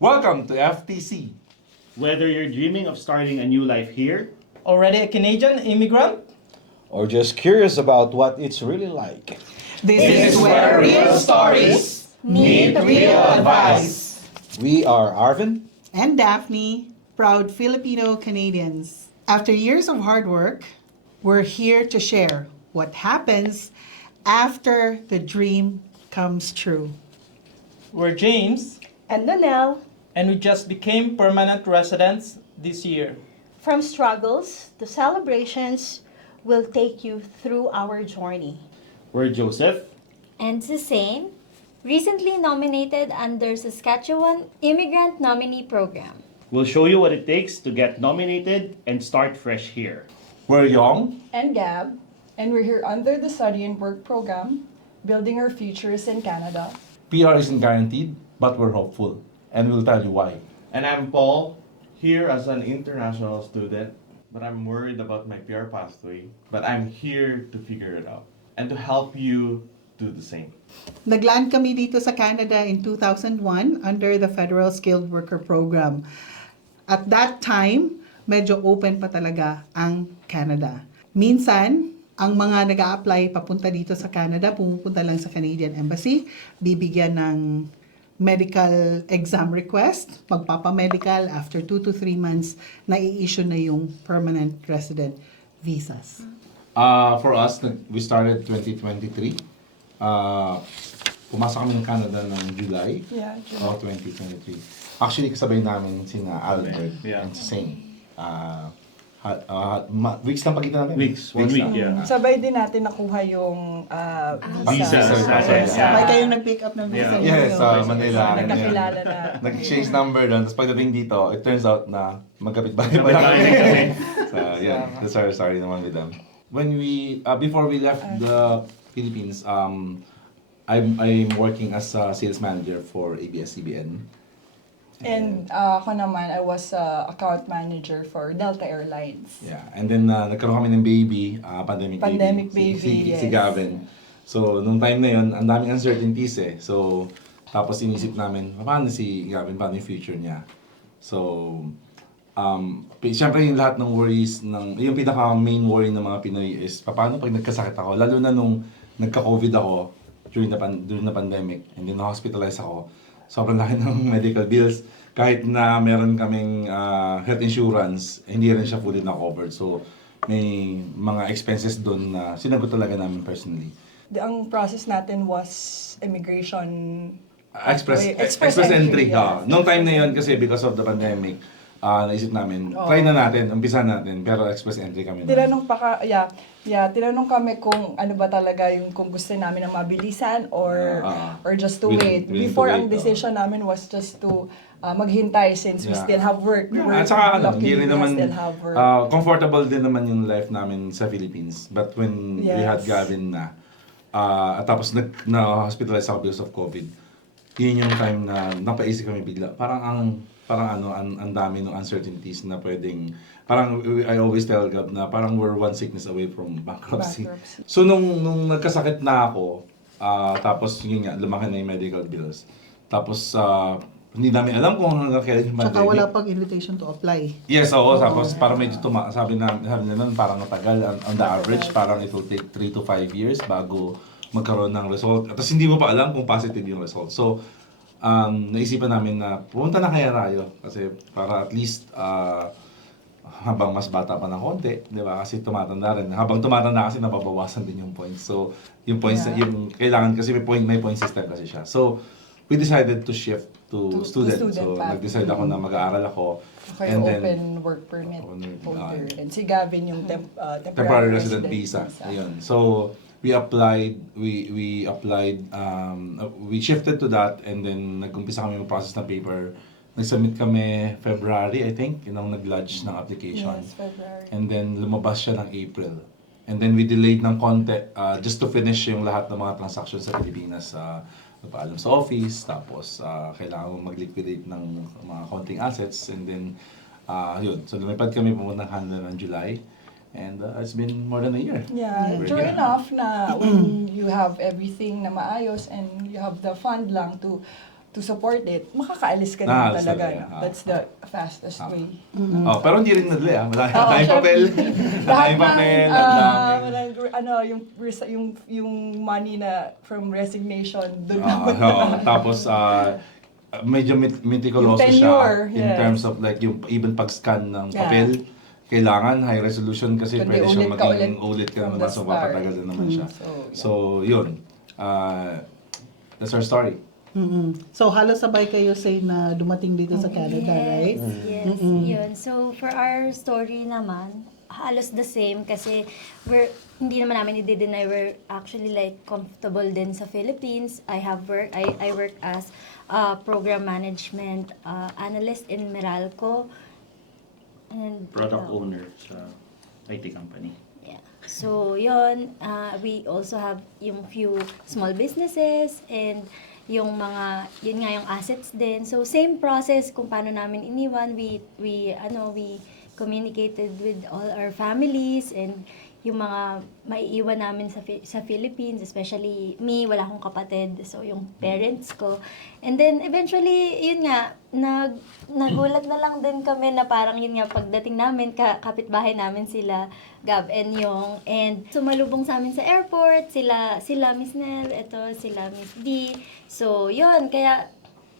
Welcome to FTC. Whether you're dreaming of starting a new life here, Already a Canadian immigrant? Or just curious about what it's really like. This is where real stories meet real advice. We are Arvin. And Daphne, proud Filipino Canadians. After years of hard work, we're here to share what happens after the dream comes true. We're James, And Nonel, and we just became permanent residents this year. from struggles to celebrations, will take you through our journey. we're Joseph. And Same, recently nominated under Saskatchewan Immigrant Nominee Program. We'll show you what it takes to get nominated and start fresh here. We're young, and Gab, and we're here under the Study and Work program, building our futures in Canada. PR isn't guaranteed, but we're hopeful, and we'll tell you why. And I'm Paul, here as an international student, but I'm worried about my PR pathway. But I'm here to figure it out and to help you do the same. Nagland kami dito sa Canada in 2001 under the Federal Skilled Worker Program. At that time, medyo open pa talaga ang Canada. Minsan, ang mga nag apply papunta dito sa Canada, pumupunta lang sa Canadian Embassy, bibigyan ng medical exam request, magpapamedical, after 2 to 3 months, na-i-issue na yung permanent resident visas. For us, we started 2023. Pumasok kami ng Canada ng July of 2023. Actually, kasabay namin sina Albert and Same. Weeks lang pagitan namin. Weeks, 1 week, lang. yeah. Sabay din natin nakuha yung Visa. Sabay kayo nag-pick up ng visa. Yes, Manila. Nagkakilala na. Nag-exchange number doon. Tapos pagdating dito, it turns out na magkapit-bahay pa Magkapit-bahay lang. kami. So, yeah, that's our story naman with them. When we, before we left the Philippines, I'm working as a sales manager for ABS-CBN. And ako naman, I was account manager for Delta Airlines. Yeah, and then nagkaroon kami ng baby, pandemic baby, si yes. Gavin. So, nung time na yun, ang daming uncertainties eh. So, tapos inisip namin, paano si Gavin, paano yung future niya? So, siyempre yung lahat ng worries, yung pinaka main worry ng mga Pinoy is, paano pag nagkasakit ako? Lalo na nung nagka-COVID ako during the pandemic, and then na-hospitalize ako. Sobrang laki ng medical bills. Kahit na meron kaming health insurance, hindi rin siya fully na-covered. So, may mga expenses doon na sinagot talaga namin personally. Ang process natin was immigration. Express yes. entry. Noong time na yon kasi because of the pandemic, naisip namin, try na natin, umpisa natin, pero express entry kami. Tinanong tinanong kami kung ano ba talaga yung kung gusto namin ng mabilisan or just to wait. Before, ang decision namin was just to maghintay since we still have work. At saka lucky hindi rin we naman, still have work. comfortable din naman yung life namin sa Philippines. But when we had Gavin na, at tapos na-hospitalize ako because of COVID, yun yung time na napaisip kami bigla. Parang ang dami ng uncertainties na pwedeng, I always tell Gab na parang we're one sickness away from bankruptcy. So nung nagkasakit na ako, tapos yun nga, lumaki na yung medical bills. Tapos hindi namin alam kung hanggang kailan yung pandemic. Tsaka wala pang invitation to apply. Yes, oo. Tapos parang medyo sabi nila nun, parang matagal. On the average, parang it will take 3 to 5 years bago magkaroon ng result. Tapos hindi mo pa alam kung positive yung result. So, naisipan namin na pumunta na kaya tayo. Kasi para at least habang mas bata pa ng konti, di ba? Kasi tumatanda rin. Habang tumatanda kasi nababawasan din yung points. So, yung points, yung kailangan kasi may point system kasi siya. So, we decided to shift to student. So, nag-decide ako na mag-aaral ako. Ako yung open work permit holder. And si Gavin yung temporary resident visa. Ayun. So, we shifted to that, and then nag-umpisa kami mag-process ng paper. Nag-submit kami February, I think, yung nag-lodge ng application. Yes, February. And then lumabas siya ng April. And then we delayed ng konti just to finish yung lahat ng mga transactions sa Pilipinas. Nagpaalam sa office, tapos kailangan mag-liquidate ng mga konting assets, and then yun. So lumipad kami pumunta ng Canada ng July. And it's been more than a year. Yeah, true enough na when you have everything na maayos and you have the fund lang to to support it, makakaalis ka Ah, din talaga. talaga, No? That's the fastest Tama. way. Oh, pero hindi rin nadali Wala Oo, tayong syempre. papel. Lahat Tayong ng, papel. ang dami. yung money na from resignation, doon Ah, oo. Tapos, medyo meticuloso Yung siya tenure, in yes. terms of like yung even pag-scan ng Yeah. papel. Kailangan high resolution kasi Kundi pwede siyang ulit ka maging ulit ulit ka from naman the so start. papatagal na naman siya. So, yeah. So, yun. That's our story. So halos sabay kayo say na dumating dito sa Canada, right? Yes, yun. So, for our story naman, halos the same kasi hindi naman namin i-deny we're actually like comfortable din sa Philippines. I work as program management analyst in Meralco. And Product owner sa IT company. yeah. So, yun, we also have yung few small businesses and yung mga, yun nga yung assets din. So, same process kung paano namin iniwan. We communicated with all our families and yung mga maiiwan namin sa Philippines, especially me, wala akong kapatid, so yung parents ko. And then eventually, yun nga, nagulat na lang din kami na parang yun nga, pagdating namin, kapitbahay namin sila, Gab and Yong, and sumalubong sa amin sa airport, sila Miss Nel, sila Miss D. So yun, kaya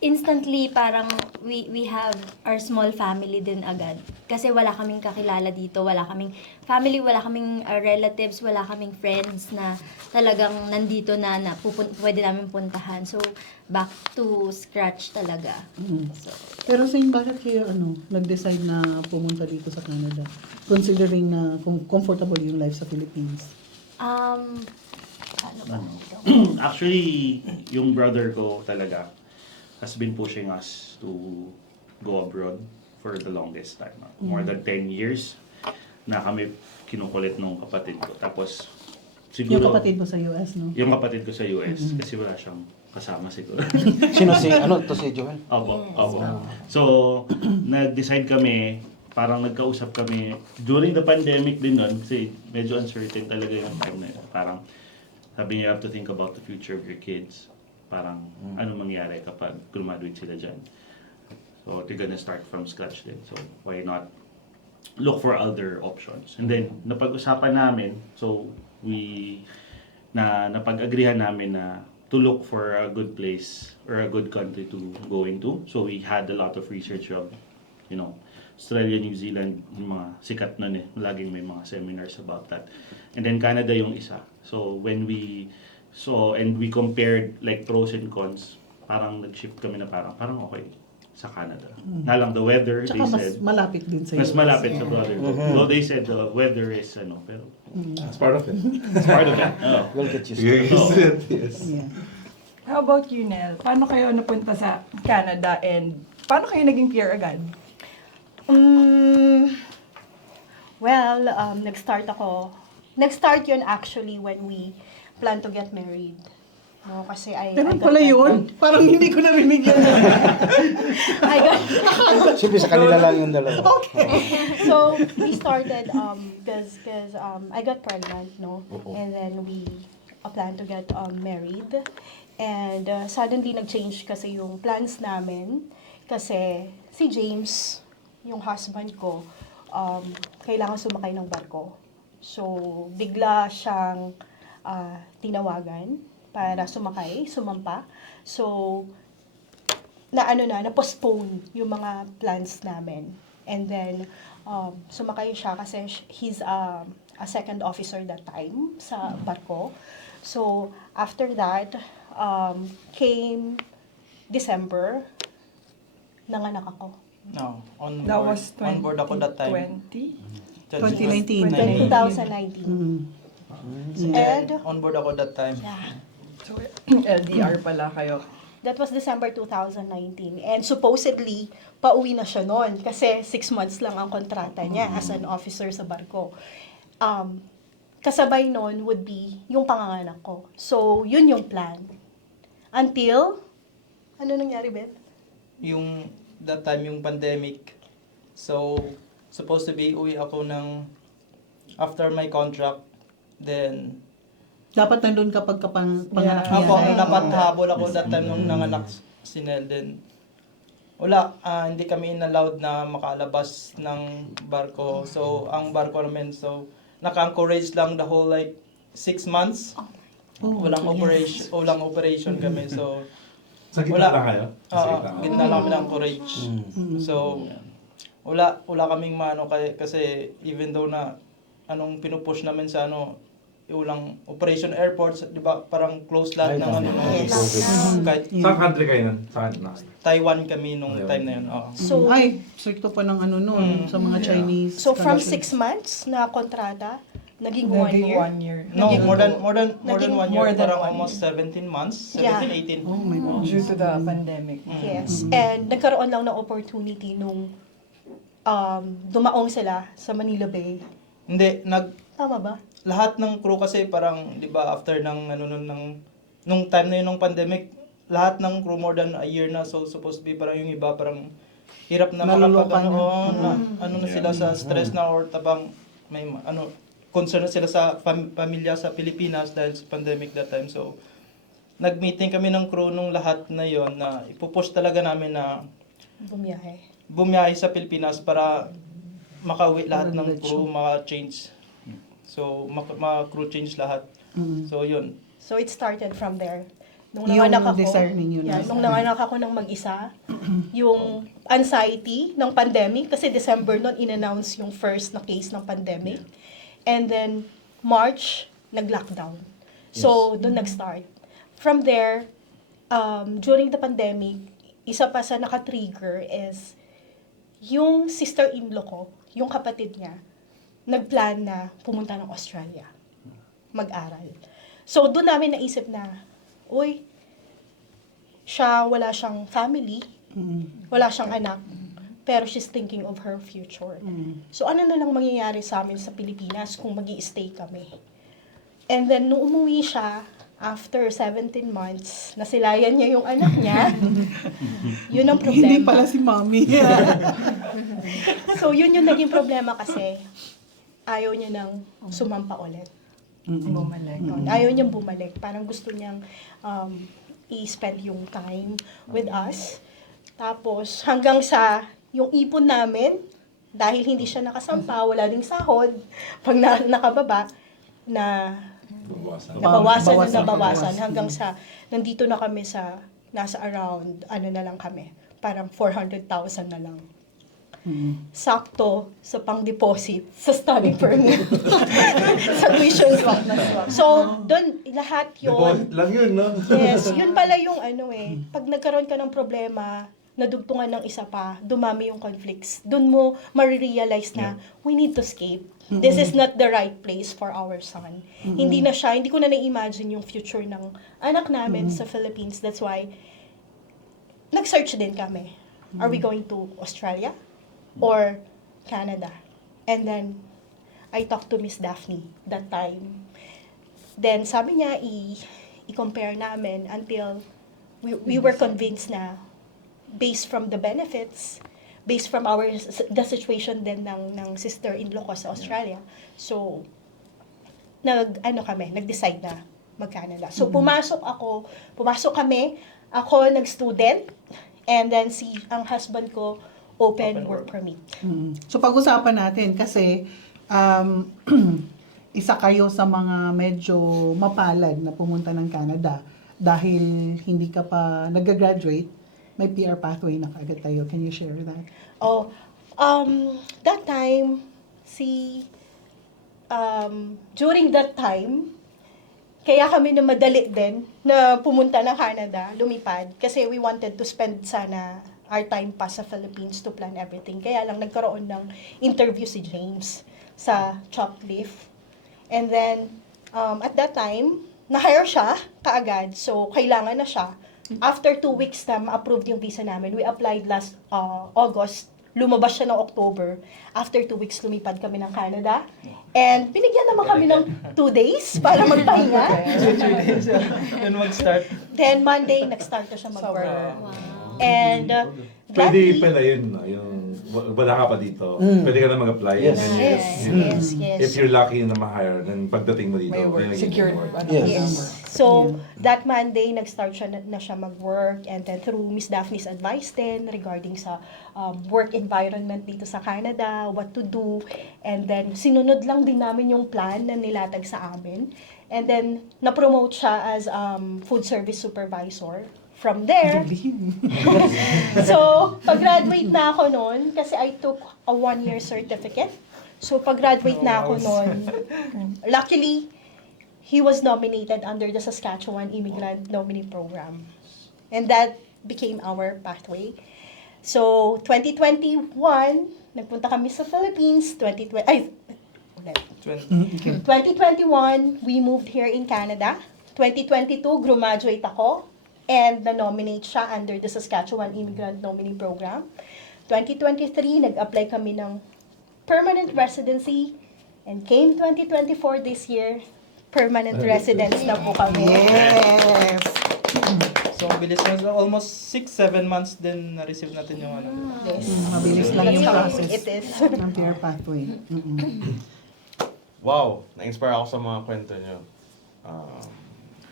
instantly parang we have our small family din agad. Kasi wala kaming kakilala dito, wala kaming family, wala kaming relatives, wala kaming friends na talagang nandito na pwede namin puntahan. So, back to scratch talaga. So, Pero saying bakit kayo nag-decide na pumunta dito sa Canada? Considering na comfortable yung life sa Philippines. ano ba? Actually, yung brother ko talaga has been pushing us to go abroad for the longest time. More than 10 years na kami kinukulit nung kapatid ko. Tapos, siguro... Yung kapatid mo sa US, no? Yung kapatid ko sa US, kasi wala siyang kasama siguro. Sino si Joel? Opo. So, nag-decide kami, parang nagkausap kami, during the pandemic din nun, kasi medyo uncertain talaga yung time na yun. Parang, sabi niya, you have to think about the future of your kids. Parang, ano mangyari kapag graduate sila dyan. So, they're gonna start from scratch din. So, why not look for other options? And then, napag-usapan namin, so, napag-agrihan namin na to look for a good place or a good country to go into. So, we had a lot of research of, Australia, New Zealand, yung mga sikat nun laging may mga seminars about that. And then, Canada yung isa. So, when we compared like pros and cons, parang nag-shift kami na parang okay sa Canada. Na lang the weather, Tsaka they mas said, malapit din sa mas US. malapit sa brother ko. Though they said the weather is pero That's part of it. it's part of it. Oh. We'll get used to You're it. used to it, yes. Yeah. How about you, Nel? Paano kayo napunta sa Canada and paano kayo naging PR agad? Nag-start yun actually when we plan to get married. No, kasi Ganun I got pala yun? pregnant. Parang hindi ko narinig yun. I got Siyempre sa kanila lang yung dalawa. So we started because I got pregnant, no, and then we planned to get married, and suddenly nag-change kasi yung plans namin kasi si James, yung husband ko, kailangan sumakay ng barko. So bigla siyang tinawagan para sumampa. So na-postpone yung mga plans namin. And then, sumakay siya kasi he's a second officer that time sa barko. So, after that, came December, nanganak ako. No, on That board, was on board ako that time. 2019. 2019. And, On board ako that time. yeah, So, LDR pala kayo. that was December 2019. And supposedly, pauwi na siya noon kasi 6 months lang ang kontrata niya as an officer sa barko. Kasabay noon would be yung panganganak ko. So, yun yung plan. Until, ano nangyari, Ben? Yung that time yung pandemic. So supposed to be uwi ako after my contract. Then Dapat nandun kapag panganak Yeah. ako niya. dapat habol ako that time nung nanganak Sinel din. Wala, hindi kami inallowed na makalabas ng barko. So, ang barko namin, so, naka-anchorage lang the whole like 6 months. Walang operation kami. So, Sa gitna Wala. lang kayo? Sa gitna. gitna lang kami ng anchorage. So, wala kaming mano kasi even though na anong pinupush namin sa walang operation airports, di ba, parang close lahat ng kahit Saan country kayo nun? Saan? Taiwan kami nung time na yun. So, Ay, stricto pa ng noon sa mga Chinese. so from countries. 6 months na kontrata, naging 1 Naging year. 1 year. No, Naging- more than 1 year, more than parang 1 almost 17 months, Yeah. 17, 18. Oh my God. Due to the pandemic. Yes. And nagkaroon lang ng opportunity nung dumaong sila sa Manila Bay. Hindi, Tama ba? lahat ng crew kasi parang, di ba, after nung time na yun ng pandemic, lahat ng crew more than a year na, so supposed to be parang yung iba parang hirap na Nalulukan na sila sa stress na or tabang may concern na sila sa pamilya sa Pilipinas dahil sa pandemic that time. So nag-meeting kami ng crew nung lahat na yon na ipupush talaga namin na bumiyahe sa Pilipinas para makauwi lahat ng crew, maka-change. So ma-crew change lahat. So yun. So it started from there. Nung Yung nanganak ako, desire ninyo na. nung nanganak ako ng mag-isa, yung anxiety ng pandemic, kasi December noon in-announce yung first na case ng pandemic. And then, March, nag-lockdown. So, doon nag-start. From there, during the pandemic, isa pa sa naka-trigger is, yung sister-in-law ko, yung kapatid niya, nag-plan na pumunta ng Australia, mag-aral. So, doon namin naisip na, uy, wala siyang family, wala siyang anak, pero she's thinking of her future. So, ano na lang mangyayari sa amin sa Pilipinas kung mag-i-stay kami? And then, nung umuwi siya, after 17 months, nasilayan niya yung anak niya, yun ang problema. Hindi pala si mommy. So, yun yung naging problema kasi ayaw niya nang sumampa ulit. Bumalik. Ayaw niyang bumalik. Parang gusto niyang i-spend yung time with us. Tapos, hanggang sa yung ipon namin, dahil hindi siya nakasampa, wala ding sahod, pag nakababa, nabawasan hanggang sa, nandito na kami sa, nasa around, na lang kami, parang 400,000 na lang. Sakto sa pang-deposit sa study permit. Sa tuition swap. So, doon, lahat yun. Deposit lang yun, no? Yes, yun pala yung pag nagkaroon ka ng problema, nadugtungan ng isa pa, dumami yung conflicts. Doon mo marirealize na, we need to escape. This is not the right place for our son. Hindi ko na na-imagine yung future ng anak namin sa Philippines. That's why, nag-search din kami. Are we going to Australia? Or Canada? And then, I talked to Miss Daphne that time. Then, sabi niya, i-compare namin until we were convinced na based from the benefits, based from the situation din ng sister-in-law ko sa Australia. So, nag-decide na mag-Canada. So, pumasok kami, ako nag-student, and then ang husband ko, open work permit. So pag-usapan natin kasi isa kayo sa mga medyo mapalad na pumunta ng Canada dahil hindi ka pa nag-graduate, may PR pathway na kaagad tayo. Can you share that? That time, during that time, kaya kami na madali din na pumunta ng Canada, lumipad, kasi we wanted to spend sana our time pa sa Philippines to plan everything. Kaya lang nagkaroon ng interview si James sa Choplift. And then, at that time, na-hire siya kaagad. So, kailangan na siya. After 2 weeks na ma-approve yung visa namin, we applied last August. Lumabas siya ng October. After 2 weeks, lumipad kami ng Canada. And binigyan naman kami ng 2 days para magpahinga. 3 days. Then mag-start. Then Monday, nag-start na siya mag-work. And Pwede gladly, pala yun, no? Yung wala ka pa dito, pwede ka na mag-apply. Yes. And then Yes. if you're lucky na ma-hire, then pagdating mo dito, May work, may secured. work. Yes. So, that Monday, nag-start na siya mag-work, and then through Miss Daphne's advice din regarding sa work environment dito sa Canada, what to do, and then sinunod lang din namin yung plan na nilatag sa amin. And then, na-promote siya as food service supervisor. From there, so, pag-graduate na ako noon, kasi I took a 1-year certificate. So, pag-graduate na ako noon, luckily, he was nominated under the Saskatchewan Immigrant Nominee Program. And that became our pathway. So, 2021, nagpunta kami sa Philippines. 2021, we moved here in Canada. 2022, graduate ako. And na-nominate siya under the Saskatchewan Immigrant Nominee Program. 2023, nag-apply kami ng permanent residency. And came 2024 this year, permanent residents na po kami. Yes! So, bilis na. So, almost 6-7 months din na-receive natin yung ano. Yes. Mabilis lang yung That's how process it is. ng peer pathway. Wow, na-inspire ako sa mga kwento nyo.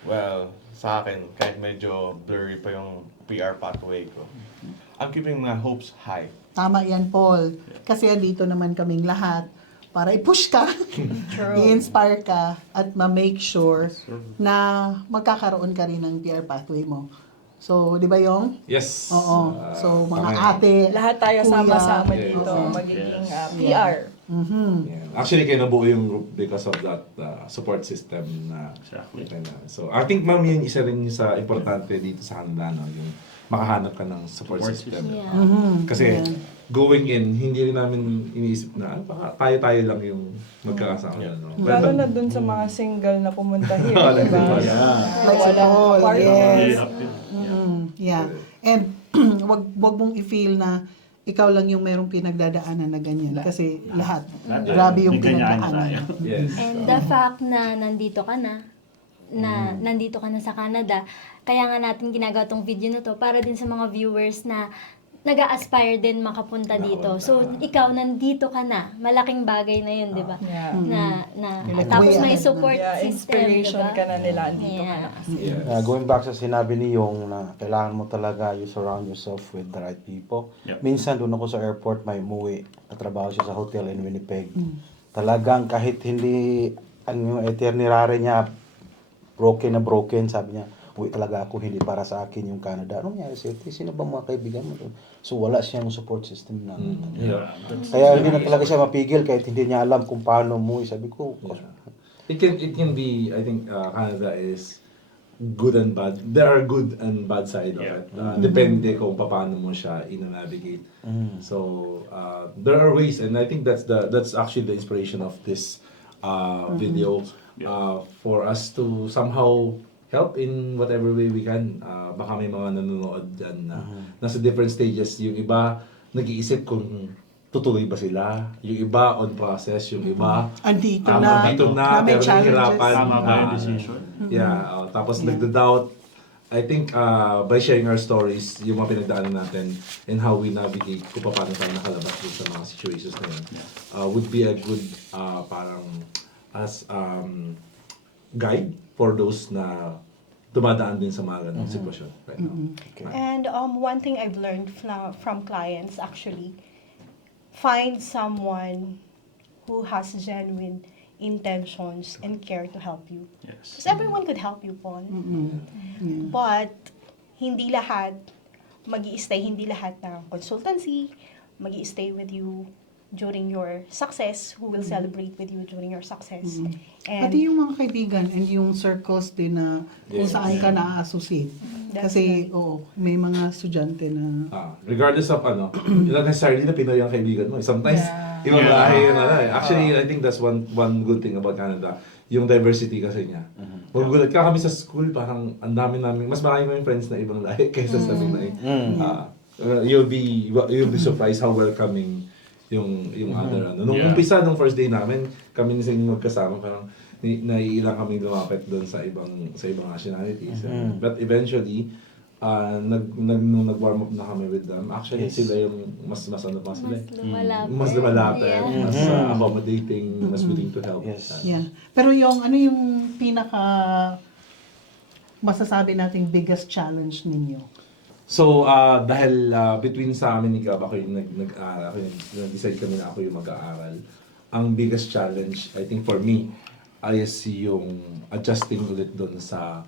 Well, sa akin, kahit medyo blurry pa yung PR pathway ko, I'm keeping my hopes high. Tama yan, Paul. Kasi dito naman kaming lahat para i-push ka, i-inspire ka, at ma-make sure na magkakaroon ka rin ng PR pathway mo. So, di ba yung? Yes. Oo. So, mga tama ate, Lahat tayo kuya. sama-sama Yes. dito, Oo. magiging Yes. PR. Yeah. Actually, kayo nabuo yung group because of that support system na Exactly. So, I think, ma'am, yun isa rin sa importante dito sa Canada, no? Yung makahanap ka ng support system. Yeah. Kasi, going in, hindi rin namin iniisip na, baka tayo-tayo lang yung magkakasama. No? Lalo na dun sa mga single na pumunta here, Like diba? yeah. Like si Paul, yes. Yeah. Yeah. And wag mong i-feel na ikaw lang yung merong pinagdadaanan na ganyan. Kasi lahat. Grabe yung May ganyan pinagdaanan. tayo. Yes. And the fact na nandito ka na sa Canada, kaya nga natin ginagawa tong video na to para din sa mga viewers na nag-a-aspire din makapunta dito. So, ikaw nandito ka na. Malaking bagay na yun, di ba? Yeah. Tapos way may ahead. support Yeah, system, inspiration di ba? ka na nila, andito ka na. Yes. Going back sa sinabi ni Yong na kailangan mo talaga you surround yourself with the right people. Yep. Minsan doon ako sa airport, may umuwi. Natrabaho siya sa hotel in Winnipeg. Talagang kahit hindi ang itinerary niya broken, sabi niya, uwi talaga ako, hindi para sa akin yung Canada. Anong nangyari sa'yo? Sino ba mga kaibigan mo doon? So wala siyang support system na. Yeah. Kaya hindi na talaga siya mapigil kahit hindi niya alam kung paano mo. Sabi ko, It can be, I think, Canada is good and bad. There are good and bad side of it. Depende kung paano mo siya ina-navigate. So, there are ways, and I think that's actually the inspiration of this video, for us to somehow help in whatever way we can. Baka may mga nanonood dyan na nasa different stages. Yung iba, nag-iisip kung tutuloy ba sila. Yung iba, on process. Yung iba, Andito andito na, may pero challenges. nahihirapan. Tama ba yung decision? Yeah, tapos nagda-doubt. I think by sharing our stories, yung mga pinagdaanan natin and how we navigate kung paano tayo nakalabas dun sa mga situations na yun, would be a good parang as guide for those na dumadaan din sa mga ganong sitwasyon right now. And one thing I've learned from clients, actually, find someone who has genuine intentions and care to help you. Yes. Because everyone could help you, Paul. But hindi lahat mag-i-stay, hindi lahat ng consultancy mag-i-stay with you during your success, who will celebrate with you during your success. And Pati yung mga kaibigan and yung circles din na kung Yes. saan ka na-associate. Kasi, may mga estudyante na Regardless of not necessarily na Pinoy ang kaibigan mo. Sometimes, ibang lahi yun Actually, I think that's one good thing about Canada. Yung diversity kasi niya. Magugulat ka kami sa school, parang ang dami namin, mas marami kaming friends na ibang lahi kaysa sa Pinoy. You'll be surprised how welcoming yung other Nung umpisa, nung first day namin, kami sa inyo magkasama, parang naiilang kami lumapit doon sa ibang nationalities. But eventually, nung nag-warm up na kami with them, actually Yes. sila yung mas ano pa sila. Mas lumalapit. Mas lumalapit, Yeah. mas accommodating, mas willing to help. Yes. Yeah. Pero yung ano yung pinaka masasabi nating biggest challenge ninyo? So, dahil between sa amin ni Gab, ako yung nag-decide kami na ako yung mag-aaral. Ang biggest challenge, I think for me, is yung adjusting ulit doon sa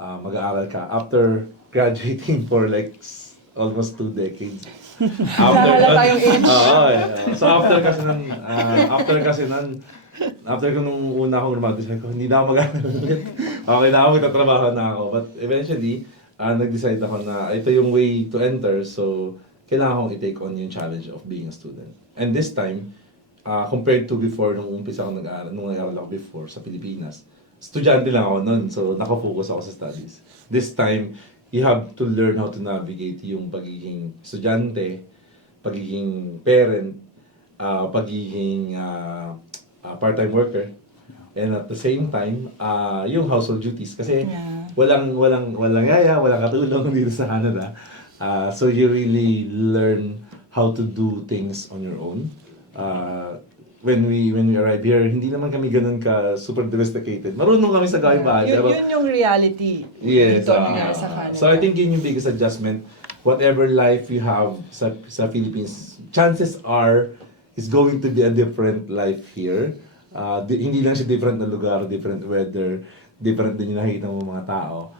mag-aaral ka. After graduating for like almost 2 decades. Nahalata yung age. Oo, yeah. So after ko nung una akong graduate, sabi ko, hindi na ako mag-aaral ulit. Okay na ako, magtatrabaho na ako. But eventually, nag-decide ako na ito yung way to enter. So, kailangan kong i-take on yung challenge of being a student. And this time, compared to before, nung umpisa ako nung nag-aaral ako before sa Pilipinas, estudyante lang ako nun. So, nakafocus ako sa studies. This time, you have to learn how to navigate yung pagiging estudyante, pagiging parent, pagiging part-time worker, and at the same time, yung household duties. Kasi walang yaya, walang katulong dito sa Canada. So you really learn how to do things on your own. When we arrive here, hindi naman kami ganun ka super domesticated. Marunong kami sa gawin bahay. Yun, diba? yun yung reality Yes. dito nangyari sa Canada. So I think yun yung biggest adjustment. Whatever life you have sa Philippines, chances are is going to be a different life here. Hindi lang siya different na lugar, different weather, different din yung nakikita mo mga tao.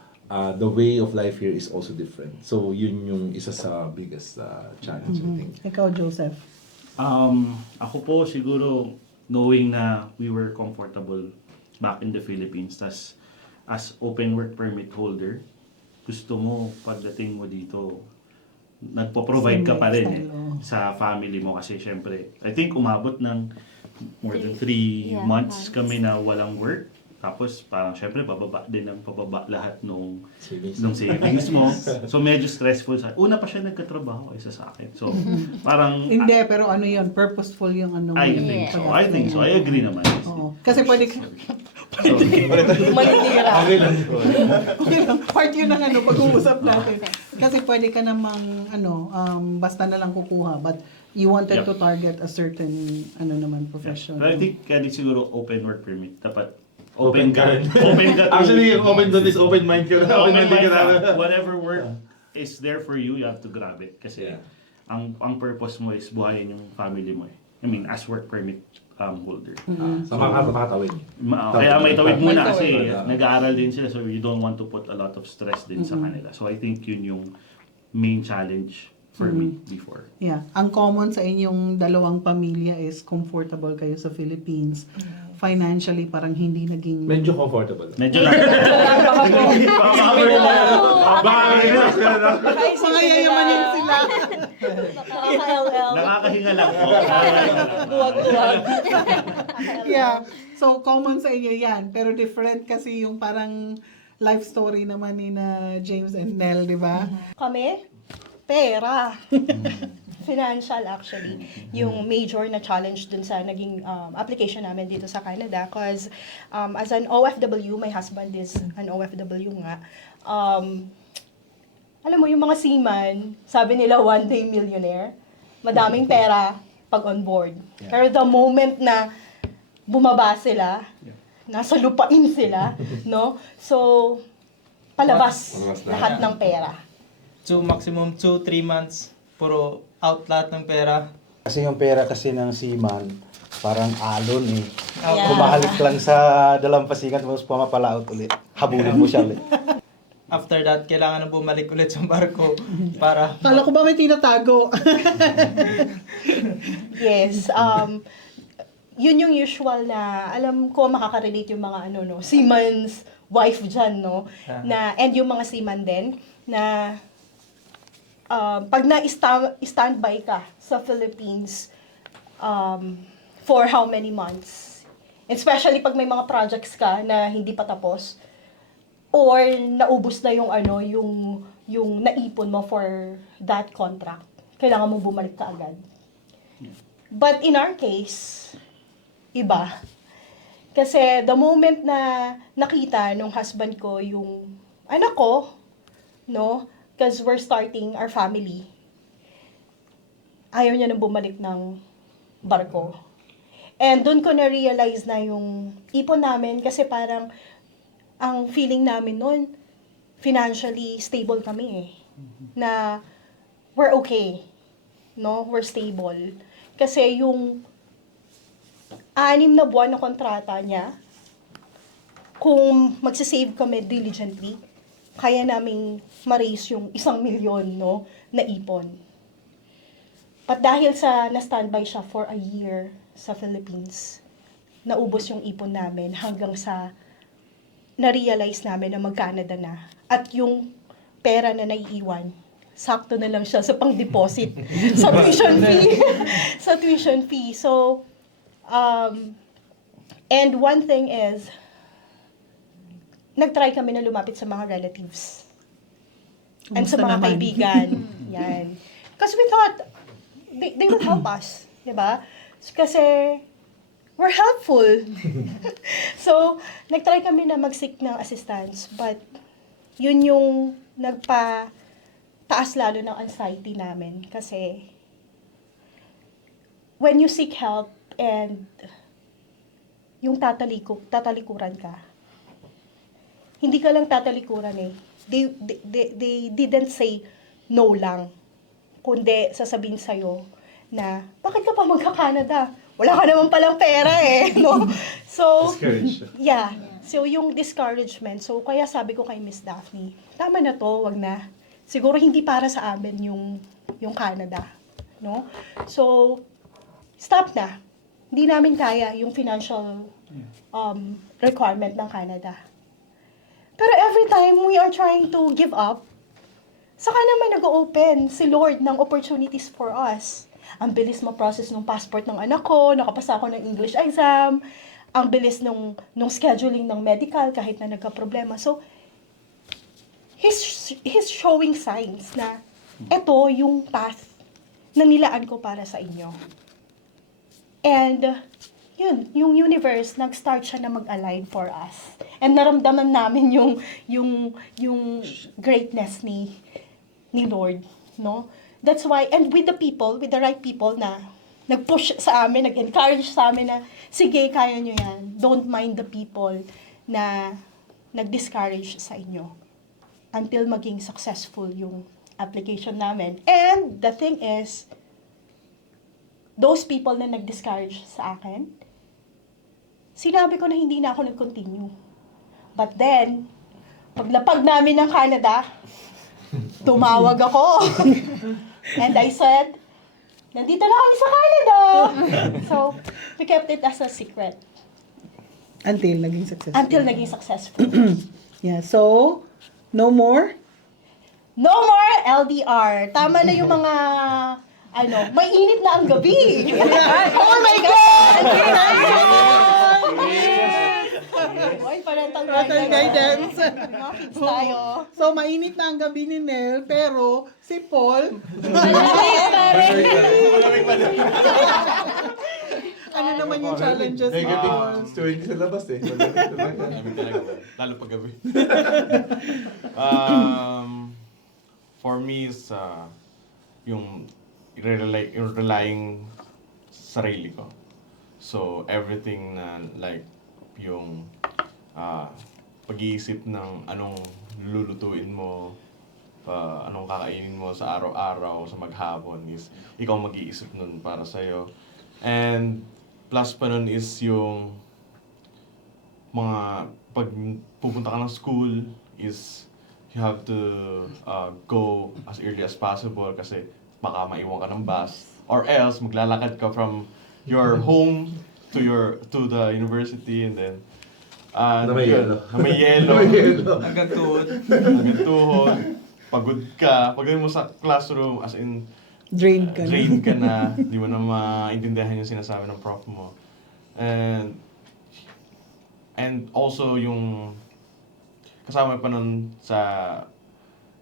The way of life here is also different. So yun yung isa sa biggest challenge, I think. Ikaw, Joseph. Ako po siguro knowing na we were comfortable back in the Philippines, tas as open work permit holder, gusto mo pagdating mo dito, nagpo-provide ka pa rin sa family mo kasi syempre, I think umabot ng more than 3 months kami na walang work. Tapos parang syempre pababa lahat nung savings mo. So medyo stressful sa. Una pa siya nagkatrabaho kaysa sa akin. So parang Hindi, pero ano yun, purposeful yung ano. I think so. I agree naman. Oo. Kasi pwede ka, Manitira. Okay lang. okay lang, part yun ng ano, pag-uusap natin. Kasi pwede ka namang, ano, basta na lang kukuha, but you wanted to target a certain, ano naman, profession. I think kaya siguro open work permit. Dapat Open ka. Open ka. Actually, yung open doon is open mind ka na. Open mind ka ka. Whatever work is there for you, you have to grab it. Kasi Yeah. ang purpose mo is buhayin yung family mo eh. I mean, as work permit holder. Sa makatawid. Kaya may tawid muna May kasi tawid. nag-aaral din sila so you don't want to put a lot of stress din sa kanila. So I think yun yung main challenge for me before. Yeah. Ang common sa inyong dalawang pamilya is comfortable kayo sa Philippines. Financially, parang hindi naging... Medyo comfortable. Medyo lang. Mga yayamanin sila. Nakakahinga lang po. Yeah. So, common sa inyo yan. Pero different kasi yung parang life story naman ni na James and Nell, di ba? Kami, pera. Financial actually, yung major na challenge dun sa naging application namin dito sa Canada. Cause as an OFW, my husband is an OFW nga. Alam mo, yung mga seaman, sabi nila one day millionaire, madaming pera pag on board. Pero the moment na bumaba sila, nasa lupain sila, no? So, palabas lahat ng pera. So maximum 2-3 months, puro out lahat ng pera. Kasi yung pera kasi ng seaman, parang alon eh. Yeah. Kumahalik lang sa dalampasigan, tapos pumapalaot ulit. Habulin mo siya ulit. After that, kailangan na bumalik ulit sa barko para Kala ko ba may tinatago? Yes, yun yung usual na alam ko makaka-relate yung mga seaman's wife dyan, no? Na, and yung mga seaman din, na pag na-standby ka sa Philippines for how many months? Especially pag may mga projects ka na hindi pa tapos or naubos na yung naipon mo for that contract. Kailangan mo bumalik ka agad. But in our case, iba. Kasi the moment na nakita nung husband ko yung anak ko, no, because we're starting our family, ayaw niya na bumalik ng barko. And doon ko na-realize na yung ipon namin, kasi parang ang feeling namin noon, financially stable kami eh. Na we're okay. No? We're stable. Kasi yung 6 na buwan na kontrata niya, kung magsisave kami diligently, kaya naming ma-raise yung 1 milyon, no, na ipon. But dahil sa na-standby siya for a year sa Philippines, naubos yung ipon namin hanggang sa na-realize namin na mag-Canada na. At yung pera na naiiwan, sakto na lang siya sa pang-deposit sa tuition fee. Sa tuition fee. So, and one thing is, nag-try kami na lumapit sa mga relatives. And sa Kumusta mga naman? kaibigan. Yan. Because we thought, they would help us. Diba? Kasi, we're helpful. So, nag-try kami na mag-seek ng assistance. But, yun yung nagpa-taas lalo ng anxiety namin. Kasi, when you seek help and yung tatalikuran ka, hindi ka lang tatalikuran eh. They didn't say no lang. Kundi sasabihin sa'yo na, bakit ka pa magka-Canada? Wala ka naman palang pera eh. No? So, yeah. So, yung discouragement. So, kaya sabi ko kay Miss Daphne, tama na to, wag na. Siguro hindi para sa amin yung Canada. No? So, stop na. Hindi namin kaya yung financial requirement ng Canada. Pero every time we are trying to give up, saka naman nag-open si Lord ng opportunities for us. Ang bilis ma-process ng passport ng anak ko, nakapasa ako ng English exam, ang bilis nung scheduling ng medical kahit na nagka-problema. So, he's showing signs na ito yung path na nilaan ko para sa inyo. And, yun, yung universe, nag-start siya na mag-align for us. And naramdaman namin yung greatness ni Lord, no? That's why, and with the people, with the right people na nag-push sa amin, nag-encourage sa amin na, sige, kaya nyo yan. Don't mind the people na nag-discourage sa inyo until maging successful yung application namin. And the thing is, those people na nag-discourage sa akin, sinabi ko na hindi na ako nag-continue. But then, paglapag namin ng Canada, tumawag ako. And I said, nandito na kami sa Canada. So, we kept it as a secret. Until naging successful. Until naging successful. Yeah, so, no more? No more LDR. Tama na yung mga, may init na ang gabi. Oh my God! Oy, parental Guidance. Mga kids tayo. So, mainit na ang gabi ni Nel, pero si Paul, ano naman yung challenges ni Paul? Tuwing sa labas eh. Lalo pag gabi. For me is yung relying sa sarili ko. So everything na like yung pag-iisip ng anong lulutuin mo, anong kakainin mo sa araw-araw, sa maghapon is ikaw mag-iisip nun para sa'yo. And plus pa nun is yung mga pag pupunta ka ng school is you have to go as early as possible kasi baka maiwan ka ng bus or else maglalakad ka from your home to the university and then Na may yelo. Na may yelo. Hanggang tuhod. Hanggang tuhod. Pagod ka. Pagdating mo sa classroom as in Drained ka na. drained ka na. Di mo na maintindihan yung sinasabi ng prof mo. And also yung kasama pa nun sa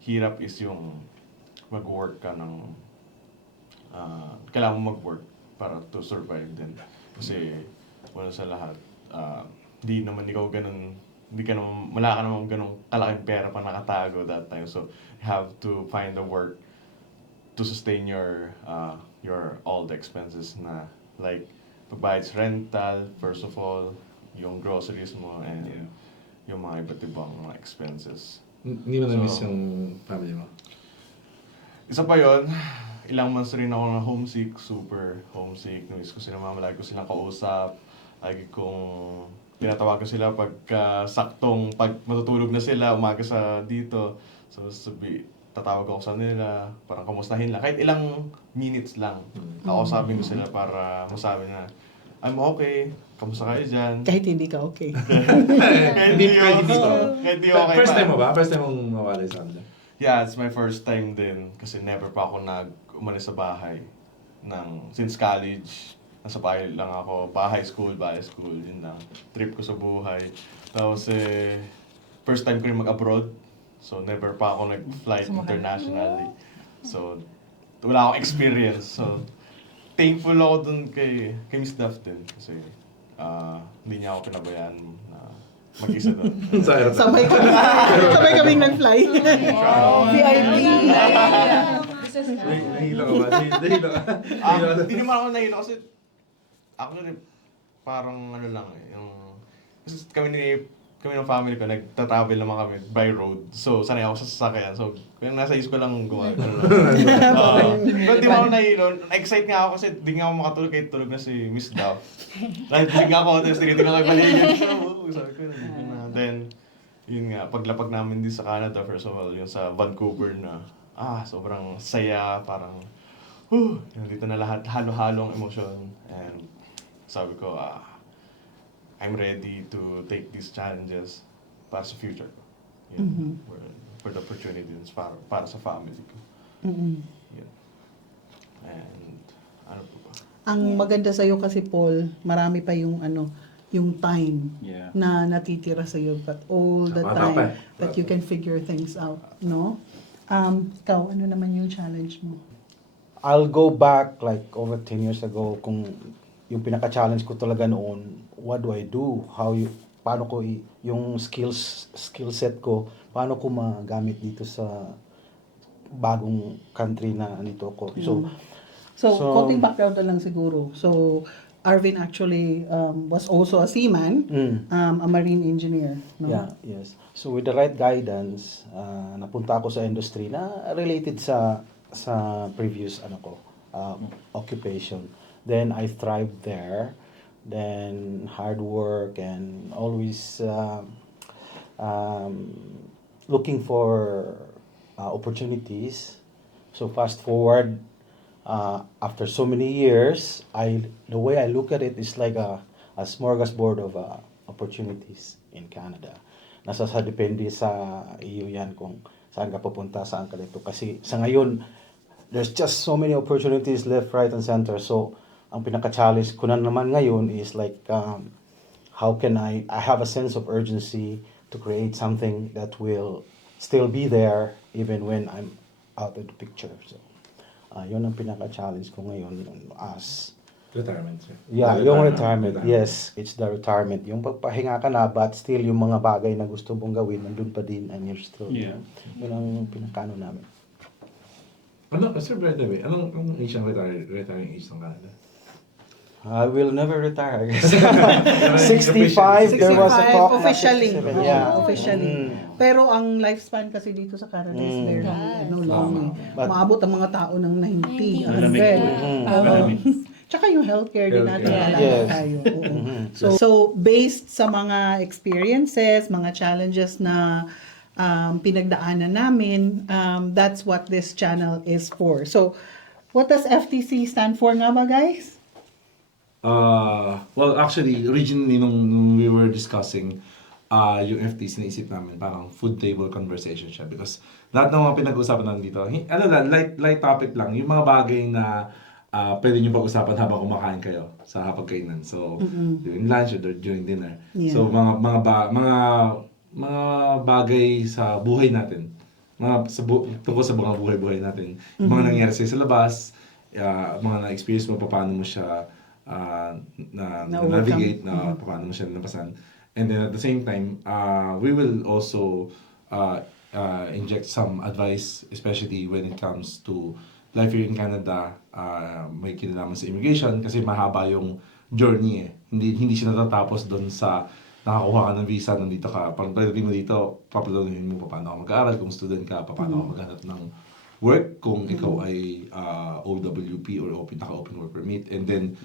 hirap is yung mag-work ka ng kailangan mo mag-work para to survive din. Kasi wala sa lahat, di naman ikaw ganun wala ka naman ganong kalaking pera pa nakatago that time. So, you have to find the work to sustain your all the expenses na like pagbayad sa rental, first of all, yung groceries mo, and yung mga iba't ibang mga expenses. Hindi mo na-miss So, yung family mo? Isa pa yon, ilang months rin ako na homesick, super homesick. Namiss ko sila mama, lagi ko silang kausap. Lagi kong tinatawagan sila saktong pag matutulog na sila, umaga sa dito. So tatawag ako sa nila, parang kamustahin lang. Kahit ilang minutes lang, kakausapin ko sila para masabi na, I'm okay, kamusta kayo dyan? Kahit hindi ka okay. Kahit hindi okay First pa. time mo ba? First time mong mawalay sa kanila? Yeah, it's my first time din kasi never pa ako umalis sa bahay since college. Nasa bahay lang ako, bahay school, yun lang. Trip ko sa buhay. Tapos first time ko rin mag-abroad. So never pa ako nag-flight internationally. So wala akong experience. So thankful ako dun kay Miss Duff din kasi hindi niya ako pinabayaan na mag-isa doon. Sa aeroplane. Sabay kaming nag-fly. VIP. Nahilo ka ba? Nahilo ka? Hindi naman ako nahilo kasi ako rin parang ano lang kasi kami ng family ko, nagta-travel naman kami by road. So, sanay ako sa sasakyan. So, kung nasa isip ko lang gumagano. Pero di mo ako nahilo. Na-excite nga ako kasi di nga ako makatulog kahit tulog na si Miss Duff. Nag-gising ako, tapos tinitingnan ko yung paligid. Sabi ko, nandito na. Then, yun nga, paglapag namin din sa Canada, first of all, yung sa Vancouver na, sobrang saya, parang, nandito na lahat, halo-halong emosyon. And sabi ko, I'm ready to take these challenges para sa future ko. Yun, for the opportunities para sa family ko. Yun. And, ano po ba? Ang maganda sa'yo kasi, Paul, marami pa yung yung time na natitira sa'yo, but all the time that you can figure things out, no? Ikaw, ano naman yung challenge mo? I'll go back like over 10 years ago kung yung pinaka-challenge ko talaga noon, what do I do? Paano ko yung skill set ko, paano ko magamit dito sa bagong country na nito ko. So konting background na lang siguro. So, Arvin actually was also a seaman, a marine engineer. No? Yeah, yes. So with the right guidance, napunta ako sa industry na related sa previous occupation. Then I thrived there. Then hard work and always looking for opportunities. So fast forward, after so many years, the way I look at it is like a smorgasbord of opportunities in Canada. Depende sa iyo yan kung saan ka pupunta, saan ka dito. Kasi sa ngayon, there's just so many opportunities left, right, and center. So, ang pinaka-challenge ko na naman ngayon is like, how can I have a sense of urgency to create something that will still be there even when I'm out of the picture. So, yun ang pinaka-challenge ko ngayon as... Retirement, sir. Yeah, yung retirement. Yes, it's the retirement. Yung pagpahinga ka na, but still yung mga bagay na gusto mong gawin, nandun pa din and you're still... Yeah. Yun ang pinaka-ano namin. Sir, by the way, anong age ang retiring age ng Canada? I will never retire, I guess. 65, there was a talk. Officially. 67, yeah. Officially. Pero ang lifespan kasi dito sa Canada is very long. But- Maabot ang mga tao ng 90, Malamig. 100. Malamig. Tsaka yung healthcare din natin, Healthcare. wala Yes. tayo. Oo. So, based sa mga experiences, mga challenges na pinagdaanan namin, that's what this channel is for. So, what does FTC stand for nga ba, guys? Well, actually, originally, nung we were discussing yung FTC, naisip namin, parang food table conversation siya. Because lahat ng mga pinag-uusapan natin dito, light topic lang, yung mga bagay na pwede nyo pag-usapan habang kumakain kayo sa hapagkainan. So, during lunch or during dinner. Yeah. So, mga bagay sa buhay natin. Tungkol sa mga buhay-buhay natin. Yung mga nangyari sa labas, mga na-experience mo, paano mo siya na-navigate, paano mo siya napasan. And then at the same time, we will also inject some advice, especially when it comes to life here in Canada. May kinalaman sa immigration kasi mahaba yung journey eh. Hindi siya natatapos doon sa nakakuha ka ng visa, nandito ka. Pag pagdating mo dito, papalunin mo paano ka mag-aaral, kung student ka, paano ka maghanap ng work, kung ikaw ay OWP or naka-open work permit. And then,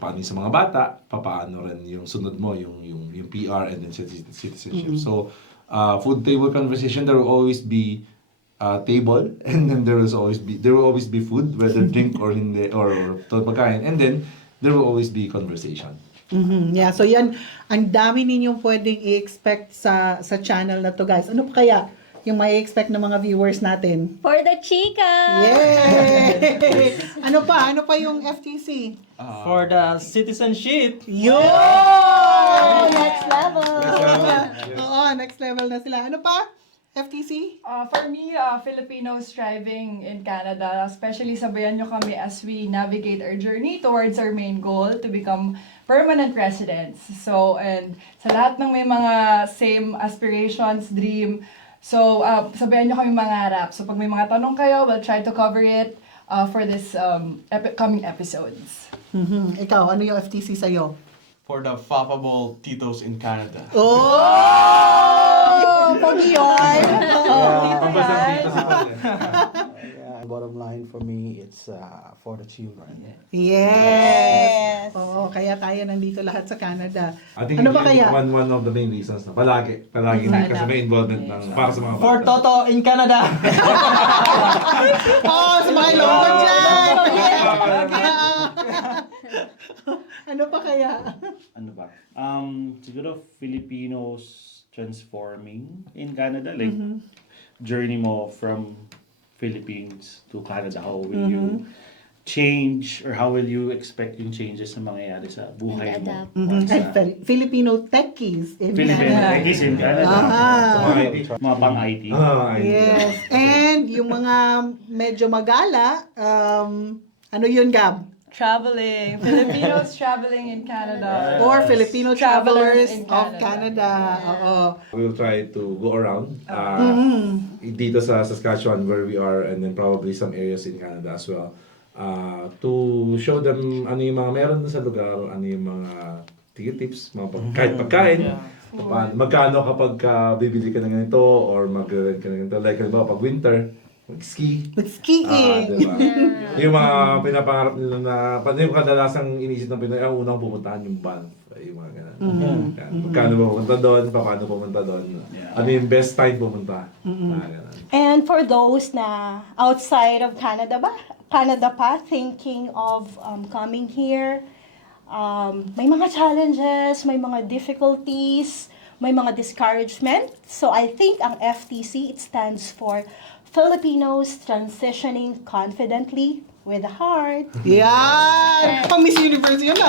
paano sa mga bata, paano rin yung sunod mo, yung PR and then citizenship. So, food table conversation, there will always be table, and then there will always be food, whether drink or hindi, or pagkain, and then there will always be conversation. Yeah, so yan, ang dami ninyong pwedeng i-expect sa channel na to, guys. Ano pa kaya yung may expect ng mga viewers natin? For the chika! Yay! Ano pa yung FTC? For the citizenship, Yo! Next level! Oo, next level na sila. Ano pa? FTC? For me, Filipinos striving in Canada, especially sabayan nyo kami as we navigate our journey towards our main goal to become permanent residents. So, and sa lahat ng may mga same aspirations, dream, so sabayan nyo kami mangarap. So, pag may mga tanong kayo, we'll try to cover it for this coming episodes. Ikaw, ano yung FTC sa'yo? For the Fappable Titos in Canada. Oh! Pogi yun! Bottom line for me, it's for the children. Yes! Oo, kaya tayo nandito lahat sa Canada. I think Ano ba kaya? one of the main reasons na palagi kasi may involvement ng para sa mga bata. for Toto in Canada. Oh, sa mga Ilonggo dyan! Ano pa kaya? Ano ba? Siguro Filipinos transforming in Canada, like journey mo from Philippines to Canada. How will you change or how will you expect yung changes na mangyayari sa buhay mo? Adapt. once Ay, na- Filipino techies in Filipino Canada. techies in Canada. Sa mga IT. Mga pang-IT. Yes. And yung mga medyo magala, ano yun, Gab? Traveling. Filipinos traveling in Canada. Or Filipino Travelers travelers in of Canada. Canada. Oo. We'll try to go around dito sa Saskatchewan where we are, and then probably some areas in Canada as well, to show them ano yung mga meron sa lugar, ano yung mga tips, kahit pagkain, magkano kapag bibili ka ng ganito or mag-rent ka ng ganito. Like, halimbawa, pag winter, mag-ski. Mag-skiing. Diba? Yung mga pinapangarap nila na, yung kadalasang inisip ng Pinoy, ang unang pupuntahan yung Banff. Yung mga ganun. Yan. Magkano pumunta doon, paano pumunta doon. Ano yung best time pumunta. Ganun. And for those na outside of Canada pa, thinking of coming here, may mga challenges, may mga difficulties, may mga discouragement. So I think ang FTC, it stands for Filipinos Transitioning Confidently with a Heart. Yan! Pang Miss Universe yun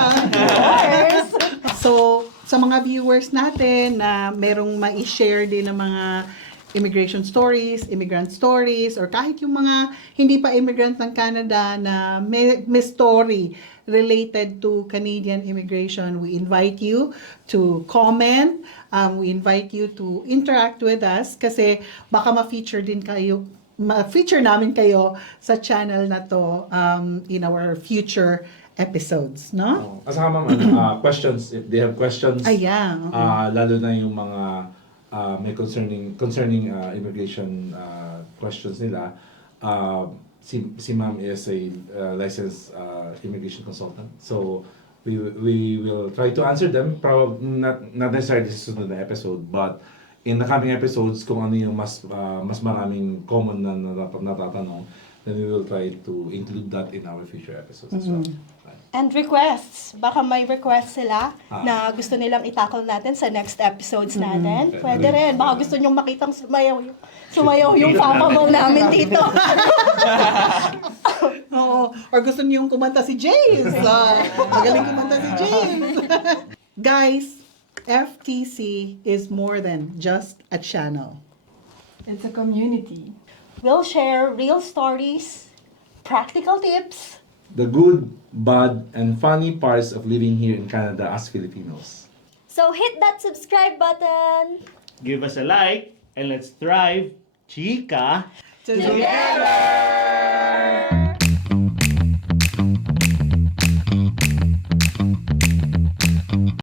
So, sa mga viewers natin na merong ma-share din ng mga immigration stories, immigrant stories, or kahit yung mga hindi pa immigrant ng Canada na may story related to Canadian immigration, we invite you to comment. We invite you to interact with us kasi baka ma-feature namin kayo sa channel na to in our future episodes, no? Kasama questions, if they have questions, lalo na yung mga may concerning immigration questions nila, si Ma'am is a licensed immigration consultant. So we will try to answer them, probably not necessarily sa susunod na episode, but in the coming episodes, kung ano yung mas maraming common na natatanong, then we will try to include that in our future episodes as well. And requests. Baka may request sila na gusto nilang itakol natin sa next episodes natin. Pwede rin. Baka gusto nyong makitang sumayaw yung Fappable namin dito. Oo. Or gusto niyong kumanta si James. Magaling kumanta si James. Guys, FTC is more than just a channel. It's a community. We'll share real stories, practical tips, The good, bad, and funny parts of living here in Canada as Filipinos. So hit that subscribe button. Give us a like and let's thrive, chika. Together!